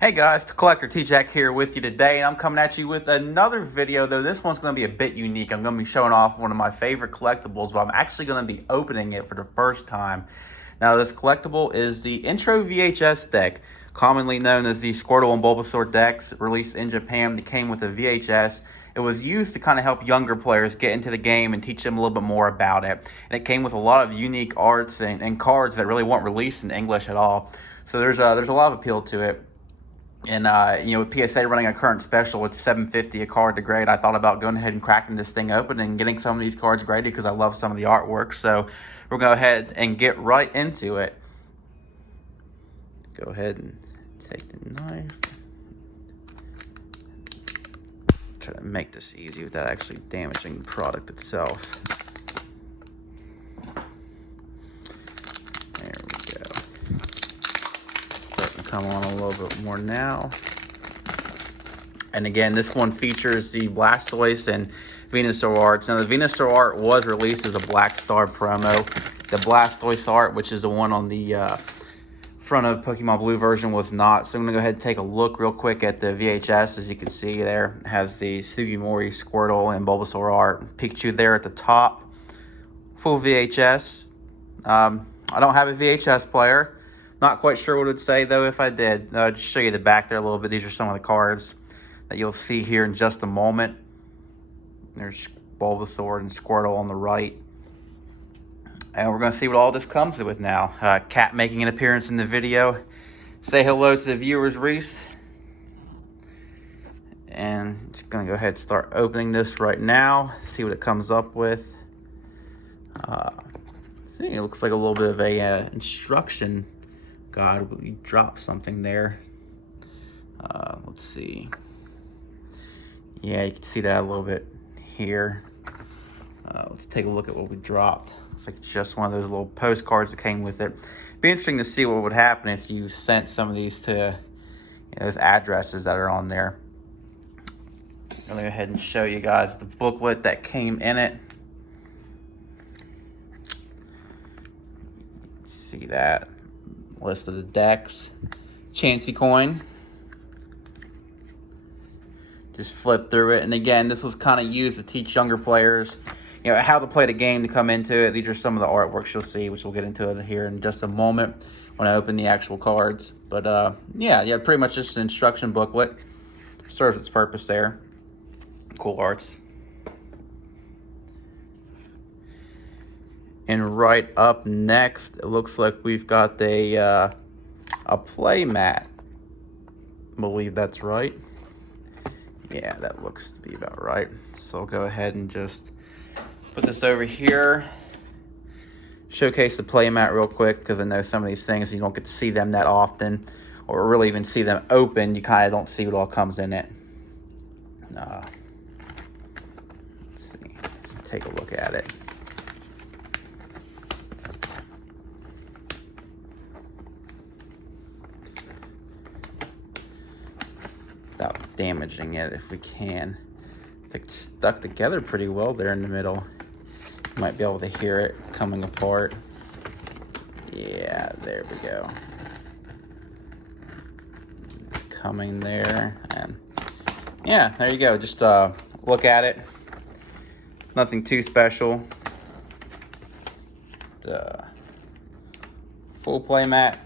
Hey guys, Collector T-Jack here with you today, and I'm coming at you with another video, though this one's going to be a bit unique. I'm going to be showing off one of my favorite collectibles, but I'm actually going to be opening it for the first time. Now, this collectible is the Intro VHS deck, commonly known as the Squirtle and Bulbasaur decks, released in Japan. They came with a VHS. It was used to kind of help younger players get into the game and teach them a little bit more about it. And it came with a lot of unique arts and cards that really weren't released in English at all. So there's a lot of appeal to it. And, with PSA running a current special, it's $7.50 a card to grade. I thought about going ahead and cracking this thing open and getting some of these cards graded because I love some of the artwork. So we'll go ahead and get right into it. Go ahead and take the knife. Try to make this easy without actually damaging the product itself. There we go. Starting to come on a little bit more now. And again, this one features the Blastoise and Venasaur arts. Now, the Venasaur art was released as a Black Star promo. The Blastoise art, which is the one on the front of Pokemon Blue version, was not. So I'm going to go ahead and take a look real quick at the VHS. As you can see there, it has the Sugimori, Squirtle, and Bulbasaur art. Pikachu there at the top. Full VHS. I don't have a VHS player. Not quite sure what it would say, though, if I did. Just show you the back there a little bit. These are some of the cards that you'll see here in just a moment. There's Bulbasaur and Squirtle on the right. And we're going to see what all this comes with now. Cat making an appearance in the video. Say hello to the viewers, Reese. And just going to go ahead and start opening this right now. See what it comes up with. See, it looks like a little bit of a instruction guide. We dropped something there. Let's see. Yeah, you can see that a little bit here. Let's take a look at what we dropped. It's like just one of those little postcards that came with it. Be interesting to see what would happen if you sent some of these to those addresses that are on there. I'm going to go ahead and show you guys the booklet that came in it. See that? List of the decks. Chansey coin. Just flip through it. And again, this was kind of used to teach younger players, how to play the game to come into it. These are some of the artworks you'll see, which we'll get into it here in just a moment when I open the actual cards. But yeah, pretty much just an instruction booklet. Serves its purpose there. Cool arts. And right up next, it looks like we've got a play mat. I believe that's right. Yeah, that looks to be about right. So I'll go ahead and just put this over here. Showcase the playmat real quick, because I know some of these things you don't get to see them that often, or really even see them open. You kind of don't see what all comes in it. Let's see. Let's take a look at it. Without damaging it, if we can. It's like stuck together pretty well there in the middle. You might be able to hear it coming apart. Yeah, there we go. It's coming there, and yeah, there you go. Just look at it. Nothing too special. Full playmat.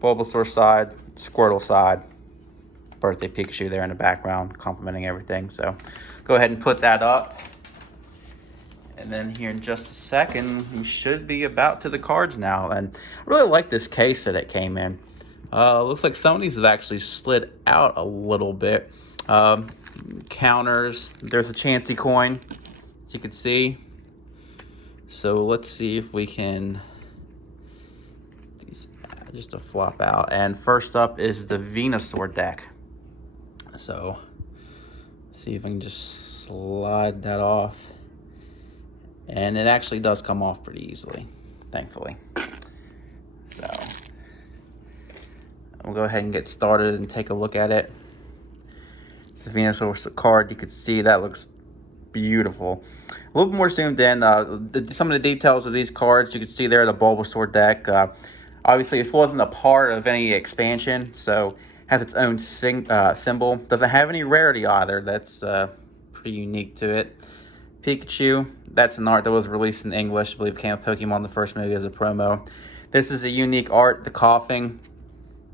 Bulbasaur side, Squirtle side. Birthday Pikachu there in the background, complimenting everything. So go ahead and put that up. And then here in just a second, we should be about to the cards now. And I really like this case that it came in. Looks like some of these have actually slid out a little bit. Counters. There's a Chansey coin, as you can see. So let's see if we can just to flop out. And first up is the Venasaur deck. So see if I can just slide that off. And it actually does come off pretty easily, thankfully. So we'll go ahead and get started and take a look at it. It's the Venasaur card. You can see that looks beautiful. A little bit more zoomed in. Some of the details of these cards, you can see there the Bulbasaur deck. Obviously, this wasn't a part of any expansion, so has its own symbol. Doesn't have any rarity either. That's pretty unique to it. Pikachu, that's an art that was released in English. I believe it came with Pokemon the first movie as a promo. This is a unique art, the coughing.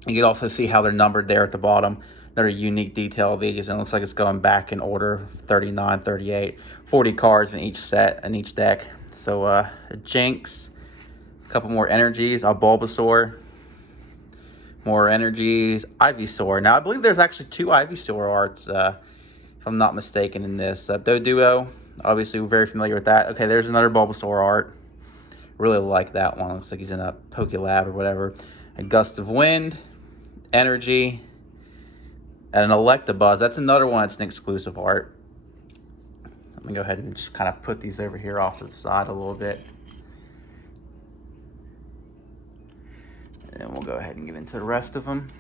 You can also see how they're numbered there at the bottom. They're a unique detail of these, and it looks like it's going back in order, 39, 38, 40 cards in each set, in each deck. So, a Jinx, a couple more energies, a Bulbasaur, more energies, Ivysaur. Now, I believe there's actually 2 Ivysaur arts, if I'm not mistaken, in this. Doduo, obviously we're very familiar with that. Okay, there's another Bulbasaur art. Really like that one. Looks like he's in a Pokélab or whatever. A Gust of Wind, Energy, and an Electabuzz. That's another one that's an exclusive art. Let me go ahead and just kind of put these over here off to the side a little bit. And we'll go ahead and get into the rest of them.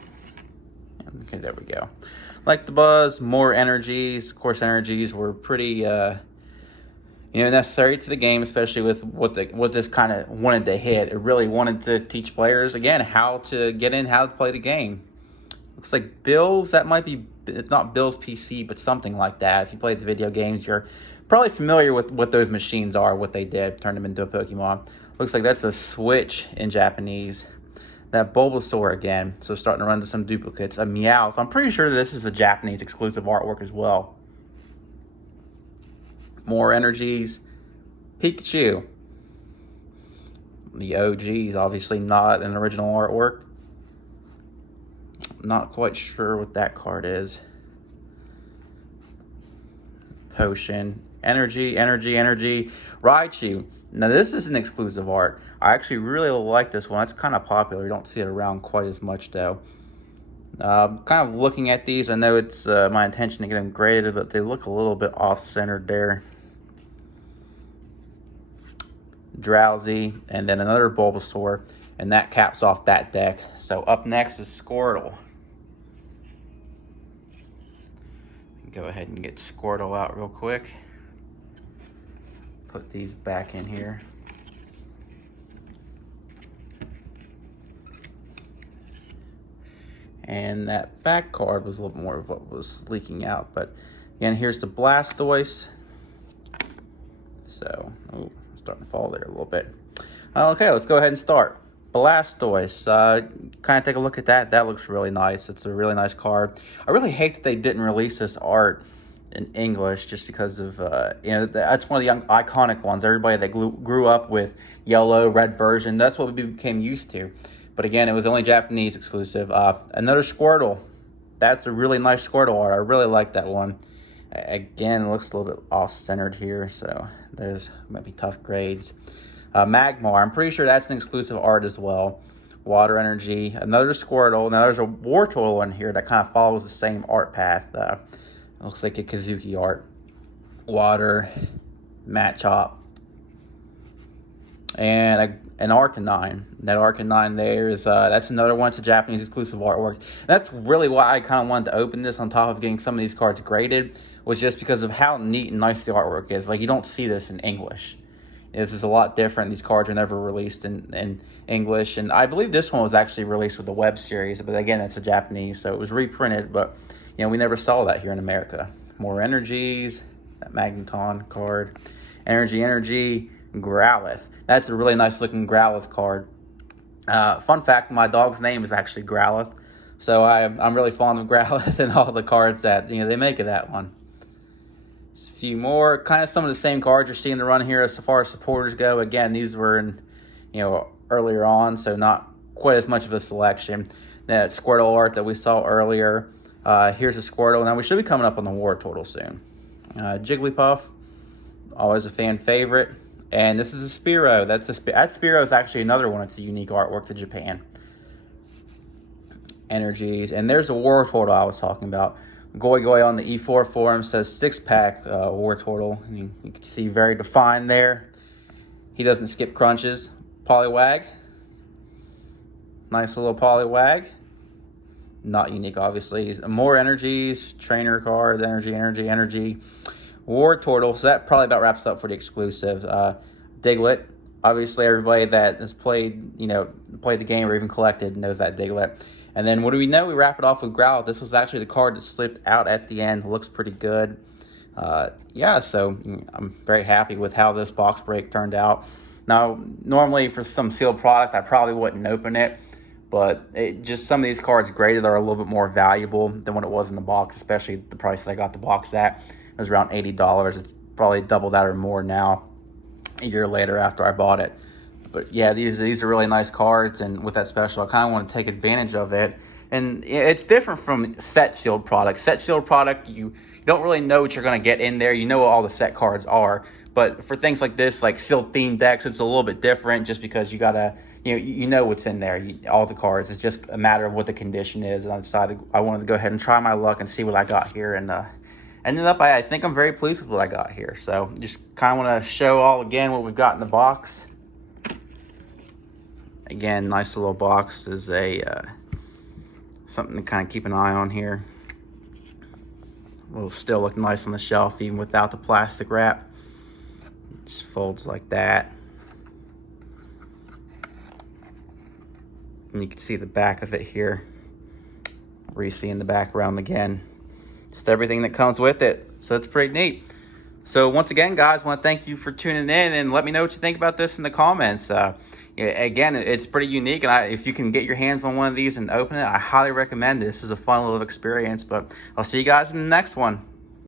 Okay, there we go. Electabuzz, more energies. Of course, energies were pretty necessary to the game, especially with what this kind of wanted to hit. It really wanted to teach players, again, how to get in, how to play the game. Looks like Bill's, that might be, it's not Bill's PC, but something like that. If you played the video games, you're probably familiar with what those machines are, what they did, turned them into a Pokemon. Looks like that's a Switch in Japanese. That Bulbasaur again, so starting to run into some duplicates. A Meowth, I'm pretty sure this is a Japanese exclusive artwork as well. More energies. Pikachu. The OGs, obviously not an original artwork. Not quite sure what that card is. Potion. Energy, energy, energy. Raichu. Now this is an exclusive art. I actually really like this one. It's kind of popular. You don't see it around quite as much though. Kind of looking at these, I know it's my intention to get them graded, but they look a little bit off-centered there. Drowsy, and then another Bulbasaur, and that caps off that deck. So up next is Squirtle. Go ahead and get Squirtle out real quick. Put these back in here. And that back card was a little more of what was leaking out. But again, here's the Blastoise. So, oh, starting to fall there a little bit. Okay, let's go ahead and start. Blastoise, kind of take a look at that. That looks really nice. It's a really nice card. I really hate that they didn't release this art in English just because of, that's one of the young iconic ones. Everybody that grew up with yellow, red version, that's what we became used to. But again, it was only Japanese exclusive. Another Squirtle. That's a really nice Squirtle art. I really like that one. Again, it looks a little bit off-centered here, so there's might be tough grades. Magmar, I'm pretty sure that's an exclusive art as well. Water Energy, another Squirtle. Now there's a Wartortle in here that kind of follows the same art path. Looks like a Kazuki art. Water, Machop, and an Arcanine. That Arcanine there is, that's another one. It's a Japanese exclusive artwork. That's really why I kind of wanted to open this on top of getting some of these cards graded, was just because of how neat and nice the artwork is. Like, you don't see this in English. This is a lot different. These cards are never released in English. And I believe this one was actually released with the web series. But again, it's a Japanese, so it was reprinted. But, we never saw that here in America. More energies. That Magneton card. Energy. Growlithe. That's a really nice looking Growlithe card. Fun fact, my dog's name is actually Growlithe. So I'm really fond of Growlithe and all the cards that, they make of that one. Just a few more, kind of some of the same cards you're seeing the run here as far as supporters go. Again, these were in, earlier on, so not quite as much of a selection. That Squirtle art that we saw earlier. Here's a Squirtle. Now we should be coming up on the Wartortle soon. Jigglypuff, always a fan favorite. And this is a Spearow. That Spearow is actually another one. It's a unique artwork to Japan. Energies. And there's a Wartortle I was talking about. Goy on the E4 forum says 6-pack Wartortle. You can see very defined there. He doesn't skip crunches. Poliwag. Nice little Poliwag. Not unique, obviously. More energies. Trainer card. Energy. Wartortle. So that probably about wraps up for the exclusive. Diglett. Obviously, everybody that has played, played the game or even collected knows that Diglett. And then what do we know? We wrap it off with Growlithe. This was actually the card that slipped out at the end. It looks pretty good. Yeah, so I'm very happy with how this box break turned out. Now, normally for some sealed product, I probably wouldn't open it. But just some of these cards graded are a little bit more valuable than what it was in the box, especially the price I got the box at. It was around $80. It's probably double that or more now, a year later after I bought it. But yeah, these are really nice cards, and with that special, I kind of want to take advantage of it. And it's different from set sealed product. Set sealed product, you don't really know what you're going to get in there. You know what all the set cards are. But for things like this, like sealed themed decks, it's a little bit different just because you got to, you know what's in there, all the cards. It's just a matter of what the condition is. And I decided I wanted to go ahead and try my luck and see what I got here. And ended up, I think I'm very pleased with what I got here. So just kind of want to show all again what we've got in the box. Again, nice little box. Is a something to kind of keep an eye on here. Will still look nice on the shelf even without the plastic wrap. Just folds like that. And you can see the back of it here. Where you see in the background again. Just everything that comes with it. So it's pretty neat. So once again, guys, I want to thank you for tuning in and let me know what you think about this in the comments. Again, it's pretty unique, and if you can get your hands on one of these and open it, I highly recommend it. This is a fun little experience, but I'll see you guys in the next one.